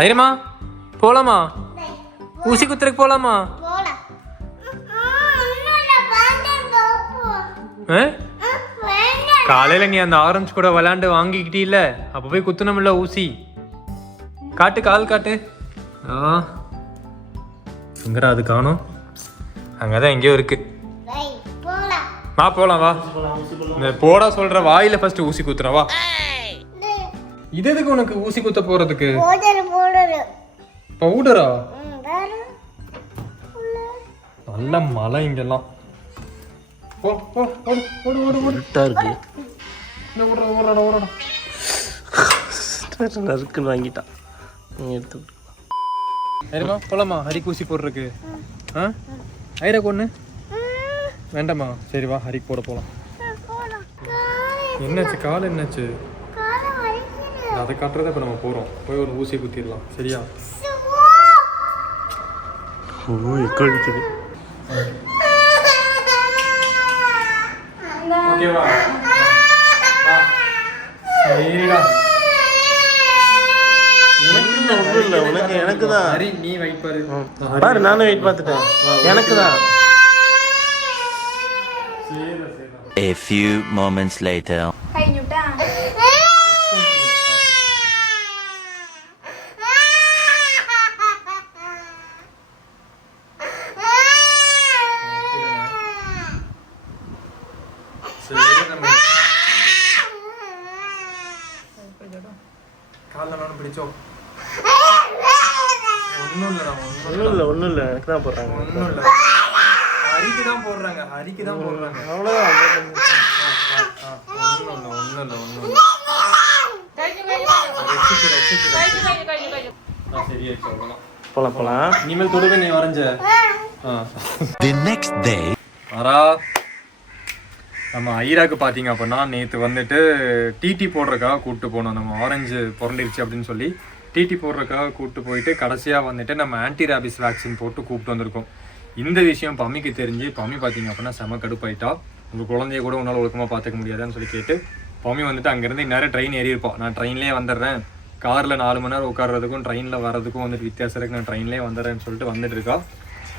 ஐயமா போலாமா? ஊசி குத்துறதுக்கு போலாமா? காலையில நீ அந்த ஆரஞ்சு கூட விளையாண்டு வாங்கிக்கிட்டீல்ல, அப்ப போய் குத்துனோம்ல ஊசி. காட்டு, கால் காட்டு. எங்கடா அது காணோம்? அங்கதான் எங்கேயோ இருக்கு. வா போலாம், வா. இந்த போடா சொல்ற வாயில ஃபர்ஸ்ட் ஊசி குத்துறா, வா. இது எதுக்கு உனக்கு ஊசி குத்த போறதுக்கு? பவுடரா? நல்ல மழை இங்கெல்லாம். வாங்கிட்டான் போலாமா ஹரிக்கு ஊசி போடுறதுக்கு? ஐரா கொண்ணு வேண்டாமா? சரி வா, ஹரிக்கு போட போலாம். என்னாச்சு கால்? என்னாச்சு? அதை காட்டுறத இப்ப நம்ம போறோம். போய் ஒரு ஊசி குத்திடலாம், சரியா? ஓகேவா? சரிடா. எனக்கு தான். ஹரி நீ வெயிட் பாரு. பாரு, நானும் வெயிட் பார்த்துட்டேன். எனக்கு தான். A few moments later. ஒன்றும் இல்லை எனக்கு தான் போடுறாங்க. ஒன்றும் இல்லை, ஹரிக்கு தான் போடுறாங்க. அவ்வளோதான். ஒன்றும் இல்லை. சரியாச்சு, அவ்வளோதான். போலாம். இனிமேல் தொடுவே நீ வரைஞ்ச. The next day. வரா. நம்ம ஐராக்கு பார்த்தீங்க அப்படின்னா நேற்று வந்துட்டு டிடி போடுறதுக்காக கூப்பிட்டு போனோம். நம்ம ஆரஞ்சு புரண்டிருச்சு அப்படின்னு சொல்லி டிடி போடுறதுக்காக கூப்பிட்டு போயிட்டு கடைசியாக வந்துட்டு நம்ம ஆன்டி ரேபிஸ் வேக்சின் போட்டு கூப்பிட்டு வந்திருக்கோம். இந்த விஷயம் பம்மிக்கு தெரிஞ்சு பம்மி பார்த்தீங்க அப்படின்னா செம கடுப்பாயிட்டா. உங்கள் குழந்தைய கூட உன்னால் ஒழுக்கமாக பார்த்துக்க முடியாதுன்னு சொல்லி கேட்டு பம்மி வந்துட்டு அங்கேருந்து இந்நேரம் ட்ரெயின் ஏறியிருப்போம். நான் ட்ரெயின்லேயே வந்துடுறேன், காரில் 4 மணி நேரம் உட்கார்றதுக்கும் ட்ரெயினில் வரதுக்கும் வந்துட்டு வித்தியாசம் இருக்குது, நான் ட்ரெயின்லேயே வந்துடுறேன்னு சொல்லிட்டு வந்துட்டு இருக்கா.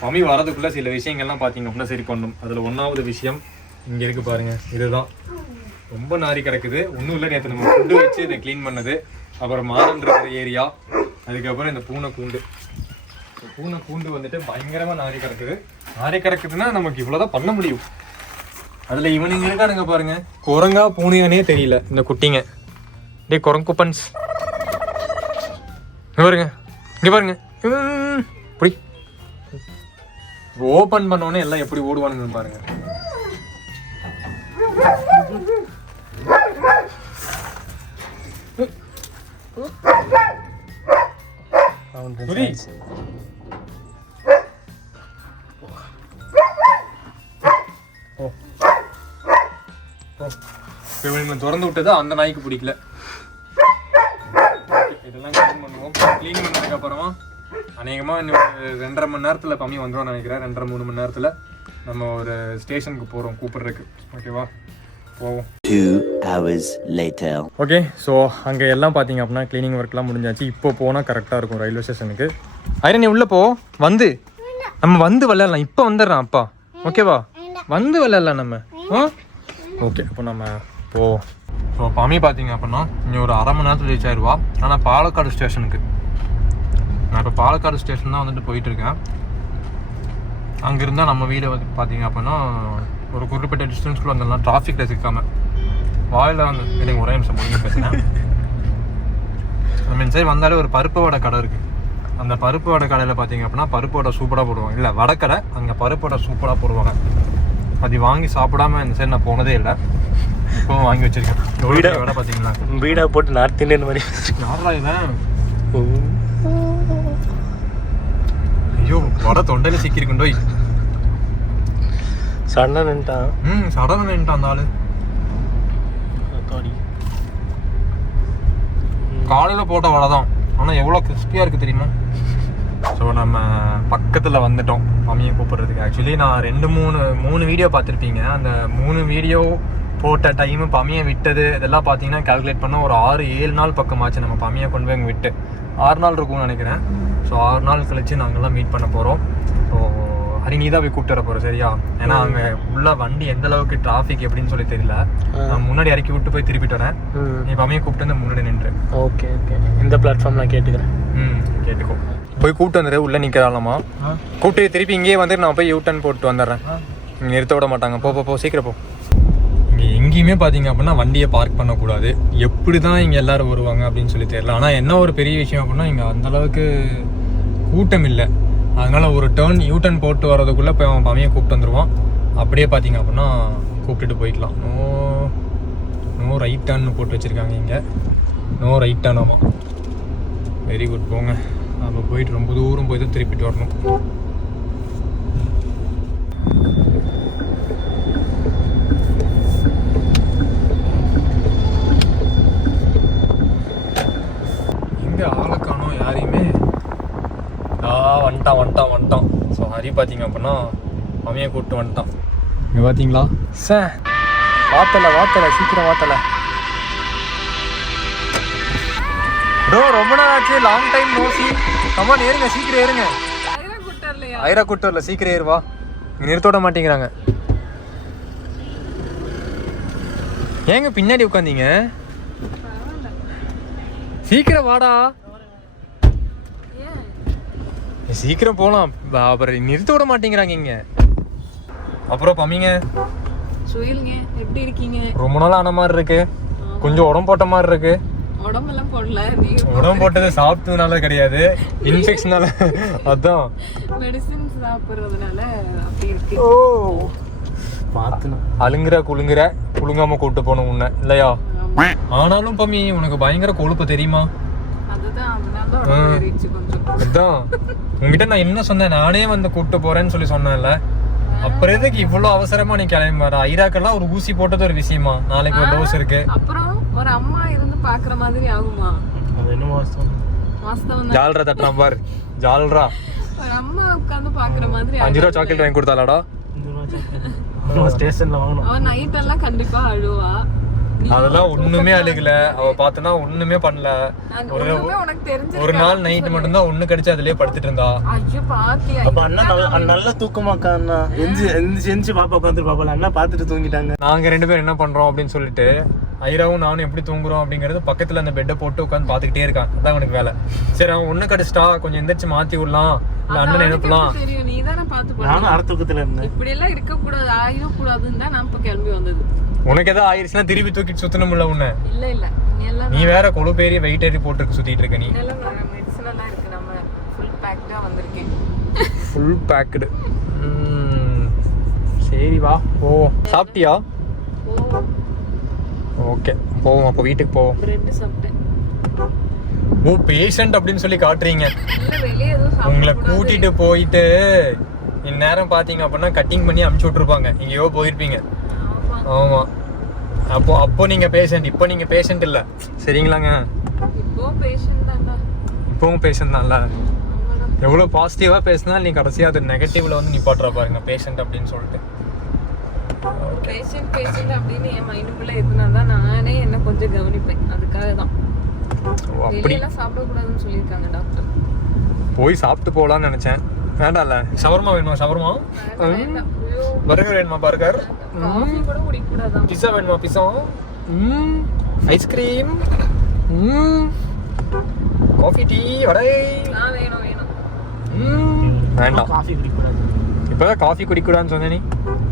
பம்மி வரதுக்குள்ளே சில விஷயங்கள்லாம் பார்த்தீங்க அப்படின்னா சரி பண்ணணும். அதில் 1வது விஷயம் இங்கே இருக்குது பாருங்கள், இதுதான் ரொம்ப நாரி கிடக்குது. ஒன்றும் இல்லை, நேற்று நம்ம ஃபுட்டு வச்சு இதை க்ளீன் பண்ணது. அப்புறம் மாறன் இருக்கிற ஏரியா, அதுக்கப்புறம் இந்த பூனை கூண்டு வந்துட்டு பயங்கரமாக நாரி கிடக்குதுன்னா நமக்கு இவ்வளோதான் பண்ண முடியும். அதில் இவனுங்க இருக்கானுங்க பாருங்க, குரங்கா பூனையானே தெரியல இந்த குட்டிங்க. டே குரங்குப்பன்ஸ், இங்கே பாருங்க இப்படி ஓப்பன் பண்ணோன்னே எல்லாம் எப்படி ஓடுவானுங்கன்னு பாருங்க. திறந்து விட்டது அந்த நாய்க்கு பிடிக்கல. இதெல்லாம் க்ளீன் பண்ணுவோம். க்ளீன் பண்ணதுக்கு அப்புறமா அநேகமா இன்னும் 2.5 மணி நேரத்துல பம்மி வந்துடும் நினைக்கிறேன். 2.5-3 மணி நேரத்துல நம்ம ஒரு ஸ்டேஷனுக்கு போறோம் கூப்பிடுறதுக்கு. ஓகேவா, போவோம். 2 hours later. ஓகே, ஸோ அங்கே எல்லாம் பார்த்தீங்க அப்படின்னா க்ளீனிங் ஒர்க்லாம் முடிஞ்சாச்சு. இப்போ போனால் கரெக்டாக இருக்கும் ரயில்வே ஸ்டேஷனுக்கு. ஐரன் நீ உள்ளே போ, வந்து நம்ம வந்து விளையாடலாம். இப்போ வந்துடுறான் அப்பா, ஓகேவா? வந்து விளையாடலாம் நம்ம. ஓகே, அப்போ நம்ம போவோம். ஸோ பம்மி பார்த்தீங்க அப்படின்னா இங்கே ஒரு 1/2 மணி நேரத்தில் ரீச் ஆயிடுவா. ஆனால் பாலக்காடு ஸ்டேஷனுக்கு நான் இப்போ பாலக்காடு ஸ்டேஷன் தான் வந்துட்டு போயிட்டுருக்கேன். அங்கே இருந்தால் நம்ம வீடு வந்து பார்த்தீங்க அப்படின்னா ஒரு குறிப்பிட்ட டிஸ்டன்ஸ்குள்ள வந்துடலாம், டிராஃபிக்கில் சிக்காமல். வாயில் வந்து எனக்கு ஒரே நிமிஷம் முடிஞ்சு பேசுகிறேன். நம்ம சரி வந்தாலே ஒரு பருப்பு வடை கடை இருக்குது. அந்த பருப்பு வடை கடையில் பார்த்தீங்க அப்படின்னா பருப்பு வடை சூப்பராக போடுவாங்க. இல்லை வடக்கடை, அங்கே பருப்பு வடை சூப்பராக போடுவாங்க. அது வாங்கி சாப்பிடாம இந்த சைடு நான் போனதே இல்லை, இப்போ வாங்கி வச்சிருக்கேன். வீடை வடை பார்த்தீங்களா, வீடாக போட்டு நார்த் இந்தியன் மாதிரி. யாரா இவன்? ஐயோ, வடை தொண்டையில் சிக்கிருக்குண்டோய். சடனாக நின்ட்டான் அந்த ஆளு. காலையில் போட்ட வடை தான், ஆனால் எவ்வளோ கிறிஸ்பியாக இருக்குது தெரியுமா? ஸோ நம்ம பக்கத்தில் வந்துட்டோம் மம்மியை கூப்பிட்றதுக்கு. ஆக்சுவலி நான் 2-3 வீடியோ பார்த்துருப்பீங்க. அந்த 3 வீடியோ போட்ட டைமு பம்மியை விட்டது இதெல்லாம் பார்த்தீங்கன்னா கால்குலேட் பண்ணால் ஒரு 6-7 நாள் பக்கமாச்சு நம்ம பம்மியை கொண்டு போய் அங்கே விட்டு. 6 நாள் இருக்கும்னு நினைக்கிறேன். ஸோ 6 நாள் கழிச்சு நாங்கள்லாம் மீட் பண்ண போகிறோம். ஸோ ஹரி நீ தான் போய் கூப்பிட்டு வர போகிறோம் சரியா? ஏன்னா அங்கே உள்ள வண்டி எந்த அளவுக்கு டிராஃபிக் எப்படின்னு சொல்லி தெரியல. நான் முன்னாடி இறக்கி விட்டு போய் திருப்பிட்டு வரேன். நீ பம்மியை கூப்பிட்டு வந்து முன்னாடி நின்று. ஓகே ஓகே, இந்த பிளாட்ஃபார்ம் நான் கேட்டுக்கிறேன். கேட்டுக்கோ. போய் கூப்பிட்டு வந்துடு, உள்ளே நிற்கிறாலாமா? கூப்பிட்டு திருப்பி இங்கேயே வந்துட்டு நான் போய் யூட்டன் போட்டு வந்துடுறேன். இங்கே நிறுத்த விட மாட்டாங்க. போ சீக்கிரம் போ. இங்கே எங்கேயுமே பார்த்தீங்க அப்படின்னா வண்டியை பார்க் பண்ணக்கூடாது. எப்படி தான் இங்கே எல்லோரும் வருவாங்க அப்படின்னு சொல்லி தெரியல. ஆனால் என்ன ஒரு பெரிய விஷயம் அப்படின்னா இங்கே அந்தளவுக்கு கூட்டம் இல்லை. அதனால் ஒரு யூட்டன் போட்டு வர்றதுக்குள்ளே போய் அவன் பமையை கூப்பிட்டு வந்துடுவான். அப்படியே பார்த்தீங்க அப்படின்னா கூப்பிட்டுட்டு போய்க்கலாம். நோ ரைட் டர்ன்னு போட்டு வச்சுருக்காங்க இங்கே. No right turn. ஆமாம், வெரி குட். போங்க. நம்ம போயிட்டு ரொம்ப தூரம் போய் தான் திருப்பிட்டு வரணும். எங்கே ஆளை காணோம் யாரையுமே. வந்துட்டான். ஸோ ஹரி பார்த்தீங்க அப்படின்னா மம்மியை கூப்பிட்டு வந்துட்டான். இங்கே பார்த்தீங்களா சார்? வாத்தலை சீக்கிரம் வாத்தலை. ரொம்ப நாள் ஆச்சு. Long time nosy. கமான் ஏறுங்க, சீக்கிரம் ஏறுங்க. ஐரா கூட்டர்ல சீக்கிரம் ஏறுவா. இங்கே நிறுத்த விட மாட்டேங்கிறாங்க. ஏங்க பின்னாடி உட்காந்தீங்க? சீக்கிரம் வாடா. சீக்கிரம் போலாம். அப்புறம் நிறுத்த விட மாட்டேங்கிறாங்க இங்க. அப்புறம் பம்மிங்க எப்படி இருக்கீங்க? ரொம்ப நாள் ஆன மாதிரி இருக்கு. கொஞ்சம் உடம்பு போட்ட மாதிரி இருக்கு. உடம்பெல்லாம் போடல. உடம்பு போட்டது சாப்பிட்டதுனால கிடையாது, இன்ஃபெக்ஷனால. அதான் மெடிசின் சாப்பிடுறதுனால அப்படி இருக்கு. ஓ அழுங்குற குலுங்காம கூட்டு போகணும் உன்ன இல்லையா? ஆனாலும் பம்மி உனக்கு பயங்கர கொழுப்பு தெரியுமா? அதான் உங்ககிட்ட நான் என்ன சொன்னேன், நானே வந்து கூப்பிட்டு போறேன்னு சொல்லி சொன்னேன்ல. அப்புறம் எதுக்கு இவ்வளவு அவசரமா நீ கிளம்பி வர? ஐராக்கெல்லாம் ஒரு ஊசி போட்டது ஒரு விஷயமா? நாளைக்கு ஒரு டோஸ் இருக்கு. அப்புறம் ஒரு அம்மா இருந்து பாக்குற மாதிரி ஆகுமா? அது என்ன வாஸ்தவம். ஜால்ரா தட்டுறான் பாரு, ஜால்ரா. ஒரு அம்மா உட்கார்ந்து பாக்குற மாதிரி. 5 ரூபா சாக்லேட் வாங்கி கொடுத்தாலாடா? ஸ்டேஷன்ல வாங்கணும். அவ நைட் எல்லாம் கண்டிப்பா அழுவா. அதெல்லாம் ஒண்ணுமே அழுகல. அவ பார்த்தனா ஒண்ணுமே பண்ணல. ஒரு நாள் நைட் மட்டும் தான் ஒண்ணு கடிச்சு அதுலயே படுத்துட்டு இருந்தா. அப்ப அண்ணா நல்ல தூக்கமாக்கா. அண்ணா எஞ்சி பாப்பா உட்காந்து பாப்பா அண்ணா பாத்துட்டு தூங்கிட்டாங்க. நாங்க 2 பேரும் என்ன பண்றோம் அப்படின்னு சொல்லிட்டு ஐராவும் நானும் எப்படி தூங்குறோம் அப்படிங்கறது பக்கத்துல அந்த பெட்டை போட்டு உட்காந்து பாத்துக்கிட்டே இருக்கான். அதான் அவனுக்கு வேலை. சரி அவன் ஒண்ணு கடிச்சிட்டா கொஞ்சம் எந்திரிச்சு மாத்தி விடலாம், இல்ல அண்ணன் எழுப்பலாம். நானும் அரை தூக்கத்துல இருந்தேன். இப்படி எல்லாம் இருக்க கூடாது, ஆயிரும் கூடாதுன்னு தான் நான் இப்ப கிளம்பி வந்தது. உனக்கு ஏதாவது ஆயிருச்சுன்னா திருப்பி தூக்கிட்டு சுத்தணும்ல உன்ன. இல்ல நீ வேற கொழுப்பேறி வெயிட் ஏறி போட்டு சுத்திட்டு இருக்க. நீ மெடிசன் எல்லாம் இருக்கு. நம்ம ஃபுல் பேக்டா வந்திருக்கேன். Full packed. சரி வா போவோம். சாப்பிட்டியா? ஓகே போவோம். அப்போ வீட்டுக்கு போவோம். பிரெட் சாப்பிட்டேன். ஓ பேஷண்ட் அப்படின்னு சொல்லி காட்டுறீங்க. வெளியே ஏதோ உங்களை கூட்டிட்டு போயிட்டு இந்நேரம் பாத்தீங்க அப்படின்னா கட்டிங் பண்ணி அமுச்சு விட்டுருப்பாங்க. எங்கேயோ போயிருப்பீங்க. ஆமா. அப்போ நீங்க பேஷண்ட், இப்போ நீங்க பேஷண்ட் இல்ல. சரிங்களாங்க? இப்பவும் பேஷண்ட் தான்ல. எவ்வளவு பாசிட்டிவா பேசினா நீ கடைசியா அது நெகட்டிவ்ல வந்து நிப்பாட்டுற பாருங்க பேஷண்ட் அப்படின்னு சொல்லிட்டு. பேஷண்ட் அப்படின்னு என் மைண்டுக்குள்ள இருந்தாதான் நானே என்ன கொஞ்சம் கவனிப்பேன். அதுக்காக தான். அப்படி எல்லாம் சாப்பிடக்கூடாதுன்னு சொல்லியிருக்காங்க டாக்டர். போய் சாப்பிட்டு போகலான்னு நினைச்சேன். வேண்டாம்ல. ஷவர்மா வேணுமா? ஷவர்மா. பர்கர் வேணுமா? பர்கர். பிஸா வேணுமா? பிஸா. ஐஸ்கிரீம். காஃபி, டீ, வடை. வேண்டாம். காஃபி குடிக்கூடாது. இப்பதான் காஃபி குடிக்கூடாதுன்னு சொன்ன நீ.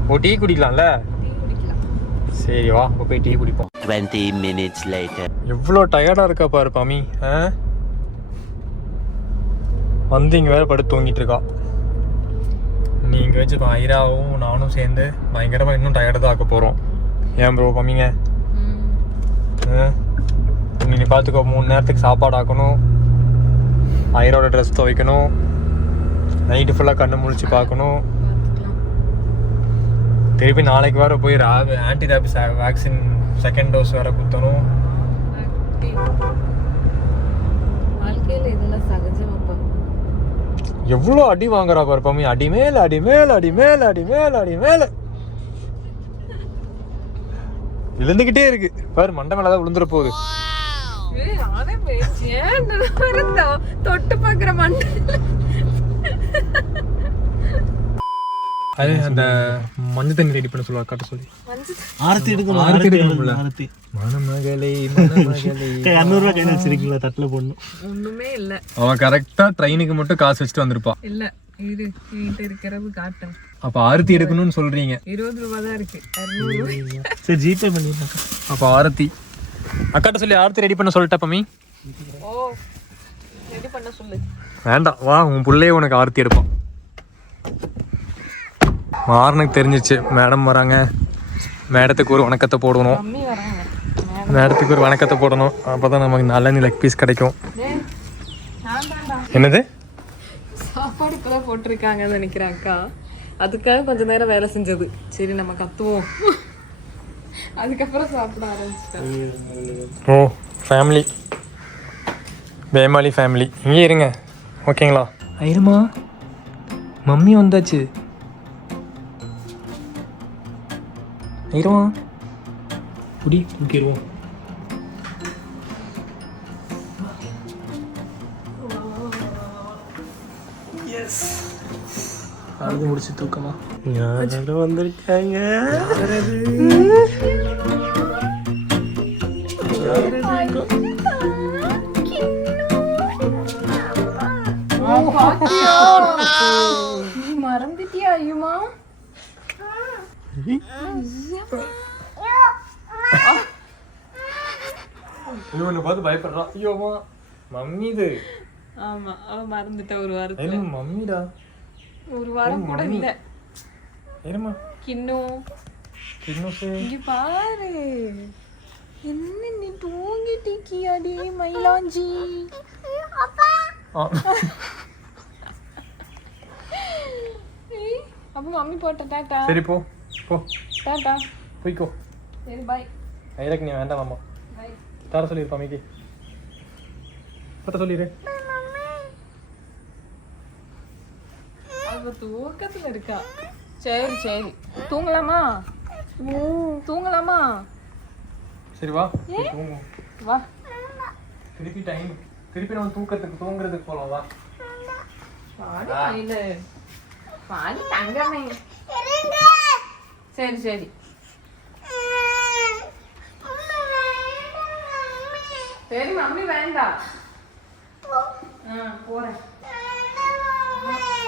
ஓ டீ குடிக்கலாம்ல? சரி வா அப்போ போய் டீ குடிப்போம். 20 minutes later. எவ்வளோ டயர்டா இருக்கா பாரு பாமி. வந்து இங்கே வேற படுத்து தூங்கிட்டு இருக்கா. நீங்க வச்சு ஐராவும் நானும் சேர்ந்து பயங்கரமா இன்னும் டயர்டு தான் ஆக்க போறோம். ஏன் ப்ரோ பாமிங்க? நீ பார்த்துக்கோ. 3 நேரத்துக்கு சாப்பாடு ஆக்கணும், ஐரோட ட்ரெஸ் துவைக்கணும், நைட்டு ஃபுல்லாக கண்ணு முழிச்சு பார்க்கணும். திருப்பி நாளைக்கு வேற போய் anti rabies vaccine second dose வேற குத்தணும். எவ்வளோ அடி வாங்குறா பாரு பாமி. அடி மேல அடி மேல அடி மேல அடி மேல அடி மேல விழுந்துகிட்டே இருக்கு பாரு. மண்டை மேலதான் விழுந்துட போகுது. நானே பேச்சேன் தொட்டு பாக்குற மண்டை. அது அந்த மஞ்சள் தண்ணி ரெடி பண்ண சொல்லுவா காட்ட சொல்லி ஆரத்தி எடுக்கணும். ஆரத்தி எடுக்கணும்ல. ஆரத்தி மணமகளே மணமகளே 200 ரூபாய் கையில வச்சிருக்கீங்களா? தட்டுல போடணும். ஒண்ணுமே இல்ல. அவன் கரெக்டா ட்ரெயினுக்கு மட்டும் காசு வச்சுட்டு வந்திருப்பா. இல்ல இரு என்கிட்ட இருக்கிறது காட்டும். அப்ப ஆரத்தி எடுக்கணும்னு சொல்றீங்க. 20 ரூபாய் தான் இருக்கு. 200. சரி ஜிபே பண்ணிடுறேன். அப்ப ஆரத்தி அக்காட்ட சொல்லி ஆரத்தி ரெடி பண்ண சொல்லிட்டா பம்மி. ஓ ரெடி பண்ண சொல்லு. வேண்டாம் வா, உன் புள்ளையே உனக்கு ஆரத்தி எடுப்பான். மாறனுக்கு தெரிஞ்சிச்சு மேடம் வராங்க, மேடத்துக்கு ஒரு வணக்கத்தை போடணும். மம்மி வராங்க. மேடத்துக்கு ஒரு வணக்கத்தை போடணும். அப்பதான் நமக்கு நல்ல லெக் பீஸ் கிடைக்கும். என்னது சாப்பாடு இப்பதான் போட்டிருக்காங்கன்னு நினைக்கிறேன் அக்கா. அதுக்காக கொஞ்ச நேரம் வேலை செஞ்சது. சரி நம்ம கத்துவோம். அதுக்கப்புறம் சாப்பிட ஆரம்பிச்சிட்டேன். ஓ ஃபேமிலி, வேமாளி ஃபேமிலி. இங்கே இருங்க ஓகேங்களா? ஐயருமா மம்மி வந்தாச்சு. ஐயருமா குடி குடிக்கிடுவோம். அழுது முடிச்சு தூக்கமா யாரும் வந்திருக்காங்க. நீ மறந்துட்டியா ஐயுமா? இவனை பார்த்து பயப்படுறான். ஐயோமா மம்மி இது. ஆமா அவ மறந்துட்ட ஒரு வாரத்துல. மம்மிடா. ஒரு வாரம் கூட இல்ல. ஏமா கின்னும் இங்க பாரு. என்ன நீ தூங்கிட்டியாடி மயிலாஞ்சி? அப்ப மம்மி போட்ட டாடா. சரி போ போ டாடா போய்க்கோ. சரி பை. ஐலக் நீ வேண்டாம் மாமா. பை. தார சொல்லிருப்பா மீதி பத்த சொல்லிடு. அவ தூக்கத்துல இருக்கா. சரி சரி தூங்கலாமா? தூங்கலாமா? சரி வா தூங்குவோம். வா திருப்பி டைம் திருப்பி நம்ம தூங்குறதுக்கு போலாம் வா. பாடி மயில பாடி தங்கமே. சரி சரி சரி மம்மி வேண்டாம். போறேன்.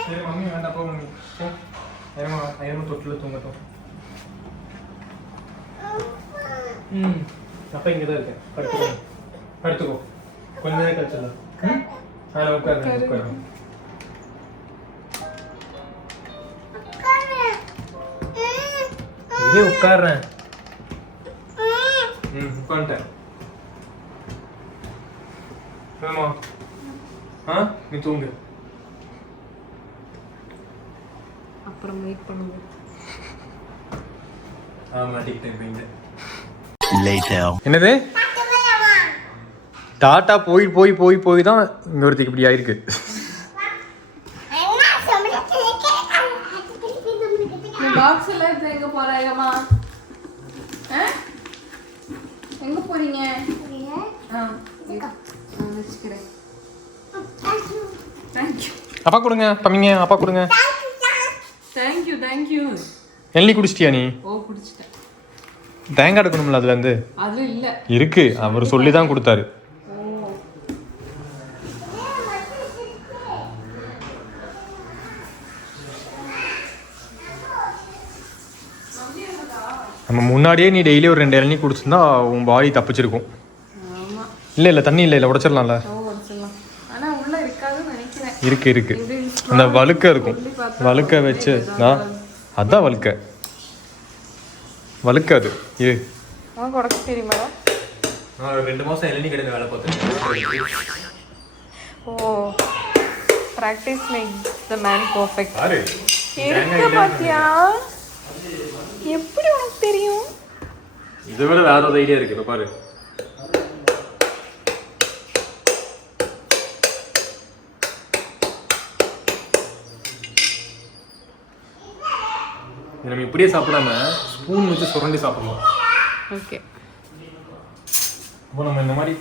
சரி மம்மி வேண்டாம் போ மம்மி போ. ஐயமா தொட்டில் தூங்கட்டும். அப்பா இங்கே தான் இருக்கேன். படுத்துக்கோ கொஞ்ச நேரம் கழிச்சிடலாம். அதில் உட்காருங்க. இதே உட்கார்றேன். உட்காந்துட்டேன். ஆமா நீ தூங்கு. அப்புறம் வெயிட் பண்ணுங்க. என்னது டாட்டா போய் தான் இங்க ஒருத்திக்கு இப்படி ஆயிருக்கு. பாக்ஸ் எல்லாம் எடுத்து எங்க போறாங்கம்மா? எங்க போறீங்க? வச்சுக்கிறேன். தேங்க்யூ. அப்பா கொடுங்க பம்மிங்க. அப்பா கொடுங்க. Thank you thank you. எள்ளி குடிச்சிட்டியா நீ? ஓ குடிச்சிட்டேன். தேங்காய் எடுக்கணும்ல அதுல இருந்து? அது இல்ல இருக்கு, அவர் சொல்லி தான் கொடுத்தாரு. நம்ம முன்னாடியே நீ டெய்லி ஒரு 2 இளநீ குடிச்சிருந்தா உன் பாடி தப்பிச்சிருக்கும். இல்ல தண்ணி இல்ல உடைச்சிடலாம்ல. இருக்கு அந்த வழுக்க இருக்கும். வழுக்க வச்சு அதான் வழுக்க அது. இது தெரியுமா? நான் 2 மாசம் இளநீ கடையில் வேலை பார்த்தேன். Oh practice makes the man perfect. பாரு இருக்க பாத்தியா? எப்படி உனக்கு தெரியும்? இதை விட வேற ஒரு ஐடியா இருக்கு பாரு. நம்ம இப்படியே சாப்பிடாம ஸ்பூன் வச்சு சுரண்டி சாப்பிடலாம். ஓகே. அப்போ நம்ம இந்த மாதிரி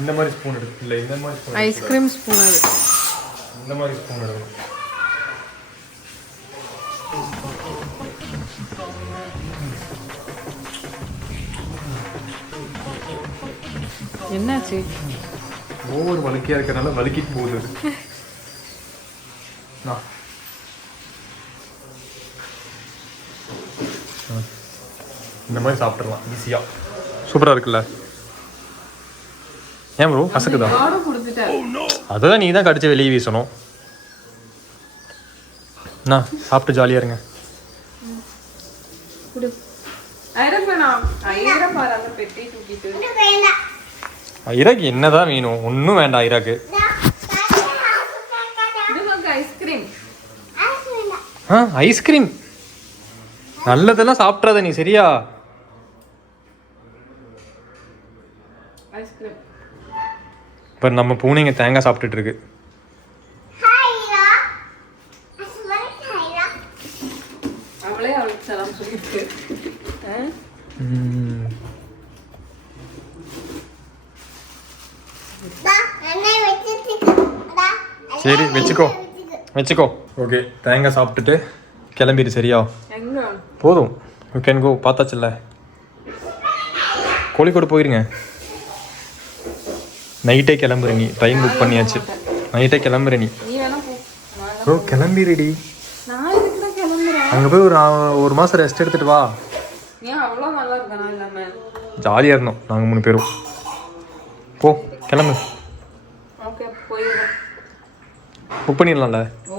இந்த மாதிரி ஸ்பூன் எடுத்து இல்லை இந்த மாதிரி ஸ்பூன் ஐஸ்கிரீம் ஸ்பூன் அது. இந்த மாதிரி ஸ்பூன் எடுக்கணும். என்னாச்சு? ஒவ்வொரு வழுக்கையாக இருக்கிறனால வழுக்கிட்டு போகுது அது. இந்த மாதிரி சாப்பிட்றலாம் ஈஸியாக. சூப்பராக இருக்குல்ல? ஏன் ப்ரோ கசக்குதா? ஆர்டர் கொடுத்துட்டேன். அதுதான் நீ தான் கடிச்சு வெளியே வீசணும். அண்ணா சாப்பிட்டு ஜாலியாக இருங்க. குடு. ஐரக் வேணாம். ஐரக் பாரு அந்த பெட்டி தூக்கிட்டு. ஐராக்கு என்னதான் வேணும்? ஒன்றும் வேண்டாம் ஐராக்கு. இது வந்து ஐஸ்கிரீம். ஐஸ்கிரீம் நல்லதெல்லாம் சாப்பிட்றாத நீ சரியா? ஐஸ்கிரீம். இப்போ நம்ம பூனைங்க தேங்காய் சாப்பிட்டுட்டு இருக்கு. அவளே அவளுக்கு சலாம் சொல்லிட்டு. சரி வச்சுக்கோ வச்சுக்கோ. ஓகே தேங்காய் சாப்பிட்டுட்டு கிளம்பிடு சரியா? எங்க? போதும் யூ கேன் கோ. பார்த்தாச்சுல்ல கோழிக்கோடு போயிருங்க. நைட்டே கிளம்புற நீ. ட்ரெயின் புக் பண்ணியாச்சு. நைட்டே கிளம்புற நீ. நீ வேணா போ. ப்ரோ கிளம்பிடுடி. நான் இதுக்கு தான் கிளம்புறேன். அங்கே போய் ஒரு மாதம் ரெஸ்ட் எடுத்துட்டு வா. ஏன் அவ்வளோ நல்லா இருக்கா இல்லாம? ஜாலியாக இருந்தோம் நாங்கள் 3 பேரும். போ கிளம்பு. ஓகே போயிடுறேன். புக் பண்ணிடலாம்ல? ஓ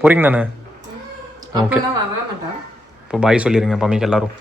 போகிறீங்க தானே? ஓகே அப்போ நான் வர மாட்டேன். இப்போ பாய் சொல்லிடுங்க பம்மிக்கு எல்லாரும்.